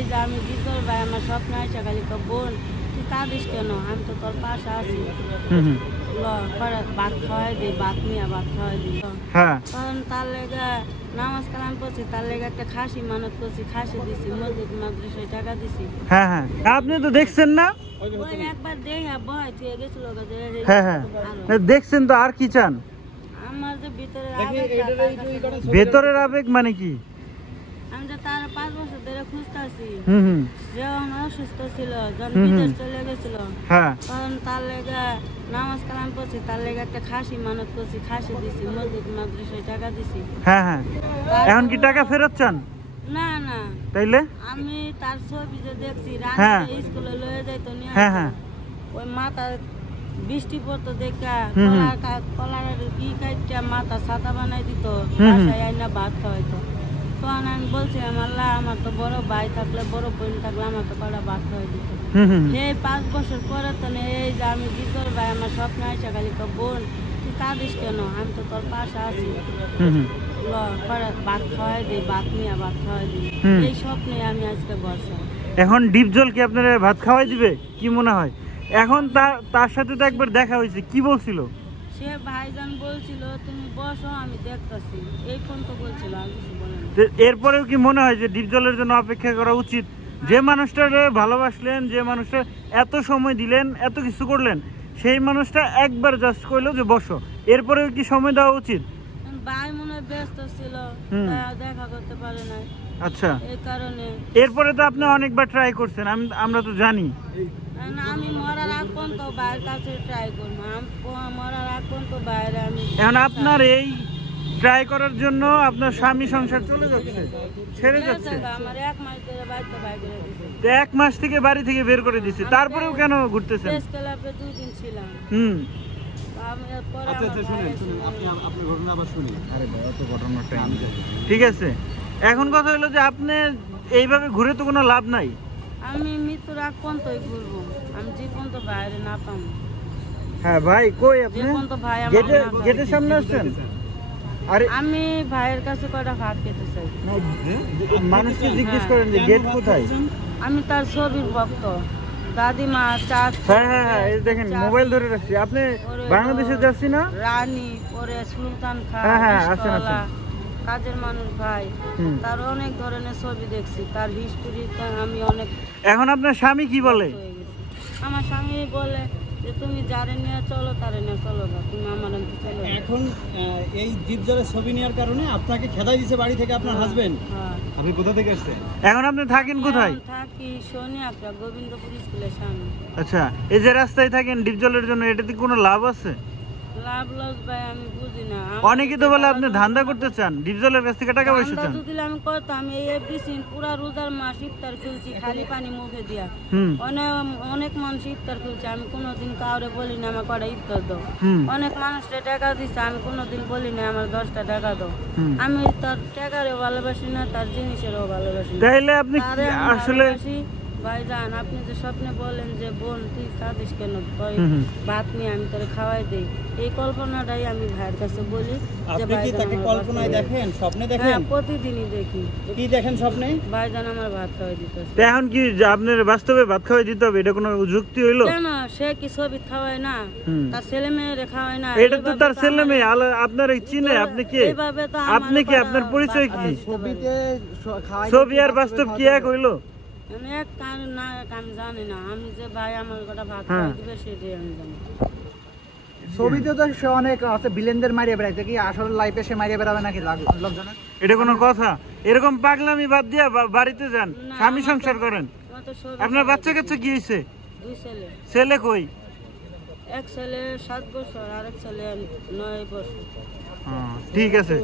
এই যে আমি ডিপজল ভাই আমার স্বপ্নে আইসা খালি বোন তুই কাঁদিস কেন, আমি তো তোর পাশে আছি, ভাত খাওয়াই দিই, ভাত নিয়ে ভাত খাওয়াই দিই। তখন তার লেগে নামাজ কালাম করছি, তার লেগে একটা খাসি মানত করছি, খাসি দিছি, মসজিদ মাদ্রাসায় টাকা দিছি। আপনি তো দেখছেন না, ওই একবার দেখা ভয় থেকে গেছিল। দেখছেন তো, আর কি চান? আমার যে ভেতরের আবেগ মানে কি, আমি যে তার 5 বছর ধরে খুঁজতেছি, যখন অসুস্থ ছিল, যখন বিদেশ চলে গেছিল, তখন তার লেগে নামাজ কালাম করছি, তার লেগে একটা খাসি মানত করছি, খাসি দিছি, মসজিদ মাদ্রাসায় টাকা দিছি। এখন কি টাকা ফেরত চান? না না, তাইলে আমি তার ছবি যে দেখছি, স্কুলে লয়ে যাইতো নিয়ে, ওই মাথা বৃষ্টি পড়তো দেখা কলার কি কাটটা মাথা সাদা বানাই দিত, বাসায় আইনা ভাত খাওয়াইতো। তখন আমি বলছিলাম আল্লাহ আমার তো বড় ভাই থাকলে, বড় বোন থাকলে আমার তো কটা ভাত খাওয়াই দিত। এই 5 বছর পরে তো এই যে আমি ডিপজল ভাই আমার স্বপ্নে আইসা খালি বোন তুই কাঁদিস কেন, আমি তো তোর পাশে আছি, ভাত খাওয়াই দিই, ভাত নিয়ে ভাত খাওয়াই দিই। এই স্বপ্নে আমি আজকে বসা। এখন ডিপজল কি আপনারা ভাত খাওয়াই দিবে কি মনে হয়? এখন তার সাথে তো একবার দেখা হয়েছে, কি বলছিল সে? ভাইজান বলছিল তুমি বসো আমি দেখতেছি, এই পর্যন্ত বলছিল, আর কিছু বলেন। এরপরেও কি মনে হয় যে ডিপজলের জন্য অপেক্ষা করা উচিত? যে মানুষটারে ভালোবাসলেন, যে মানুষটা এত সময় দিলেন, এত কিছু করলেন, সেই মানুষটা একবার জাস্ট কইলো যে বসো, এরপরেও কি সময় দেওয়া উচিত? ভাই মনে হয় ব্যস্ত ছিল, দেখা করতে পারে না। আচ্ছা, এই কারণে। এরপরে তো আপনি অনেকবার ট্রাই করছেন, আমরা তো জানি। আমি মরার আগ পর্যন্ত ভাইয়ের কাছে ট্রাই করবো, মরার আগ পর্যন্ত বাইরে আমি। এখন আপনার এই ট্রাই করার জন্য আপনার স্বামী সংসার চলে যাচ্ছে, ছেড়ে যাচ্ছে। আমার 1 মাস ধরে বাড়িতে বাইরে দিয়েছে। 1 মাস থেকে বাড়ি থেকে বের করে দিচ্ছে, তারপরেও কেন ঘুরতেছেন? 2 দিন ছিলাম। ঠিক আছে, এখন কথা হলো যে আপনি এইভাবে ঘুরে তো কোনো লাভ নাই। আমি মৃত্যুর আগ পর্যন্তই ঘুরবো, আমি যে পর্যন্ত বাইরে না পাবো। হ্যাঁ ভাই, কই আপনি গেটের সামনে আসছেন? আরে আমি ভাইয়ের কাছে কয়টা ভাত খেতে চাই। মানুষকে জিজ্ঞেস করেন যে গেট কোথায়। আমি তার ছবির ভক্ত, দাদিমা, চাচি। হ্যাঁ, এই দেখেন মোবাইল ধরে রাখছি। আপনি বাংলাদেশে যাচ্ছি না, রানী, পরে সুলতান খান, কাজের মানুষ ভাই, তার অনেক ধরনের ছবি দেখছি, তার হিস্টোরি আমি অনেক। এখন আপনার স্বামী কি বলে? আমার স্বামী বলে যে তুমি যারে নিয়ে চলো তারে নিয়ে চলো না, তুমি আমার চলো। এখন এই ডিপজলের ছবি নেওয়ার কারণে আপনাকে খেদাই দিছে বাড়ি থেকে আপনার হাজবেন্ড। আপনি কোথা থেকে আসছেন? এখন আপনি থাকেন কোথায়? থাকি সোনিয়াকড়া, গোবিন্দপুর স্কুলের সামনে। আচ্ছা, এই যে রাস্তায় থাকেন ডিপজলের জন্য, এটাতে কোনো লাভ আছে? লাভ লস ভাই আমি বুঝি না। অনেকে তো বলে আপনি ধান্দা করতে চান, ডিপজলের কাছ থেকে টাকা পয়সা চান। যদি আমি করতাম এই এভরিথিং পুরা রোজার মাস ইফতার খুলছি খালি পানি মুখে দিয়া, অনেক মানুষ ইফতার খুলছে, আমি কোনোদিন কাউরে বলি না আমার কটা ইফতার দাও। অনেক মানুষকে টাকা দিচ্ছে, আমি কোনোদিন বলি না আমার 10টা টাকা দাও। আমি তার টাকারও ভালোবাসি না, তার জিনিসেরও ভালোবাসি না। তাইলে আপনি আসলে ভাইজান আপনি যে স্বপ্নে বলেন যে বোন তুই কাঁদিস কেন, ভাত নিয়ে আমি তোরে খাওয়াই দেই, এই কল্পনাটাই আমি ভাইয়ের কাছে বলি। আপনি কি তাকে কল্পনায় দেখেন, স্বপ্নে দেখেন? প্রতিদিনই দেখি। কি দেখেন স্বপ্নে? ভাইজান আমার ভাত খাওয়াই দিতেছে। এখন কি আপনার বাস্তবে ভাত খাওয়াই দিতে হবে, এটা কোনো যুক্তি হইলো? কেন, সে কি ছবি খাওয়ায় না, তার ছেলে মেয়েরে খাওয়ায় না? এটা তো তার ছেলে মেয়ে, আপনার চিনে? আপনি কে? আপনি কি, আপনার পরিচয় কি? ছবি আর বাস্তব কি এক হইলো? আমি জানি না, আমি যে ভাই আমার কটা ভাত খাওয়াই দিবে সেটাই আমি জানি। ছবিতে তো সে অনেক আছে ভিলেনদের মারিয়ে বেড়াইছে, কি আসলে লাইফে সে মারিয়ে বেড়াবে নাকি লোকজনের? এটা কোনো কথা? এরকম পাগলামি বাদ দিয়া বাড়িতে যান, স্বামী সংসার করেন। আপনার বাচ্চা কাচ্চা কি হয়েছে? 2 ছেলে। ছেলে কই? এক ছেলে 7 বছর আর এক ছেলে 9 বছর। ঠিক আছে।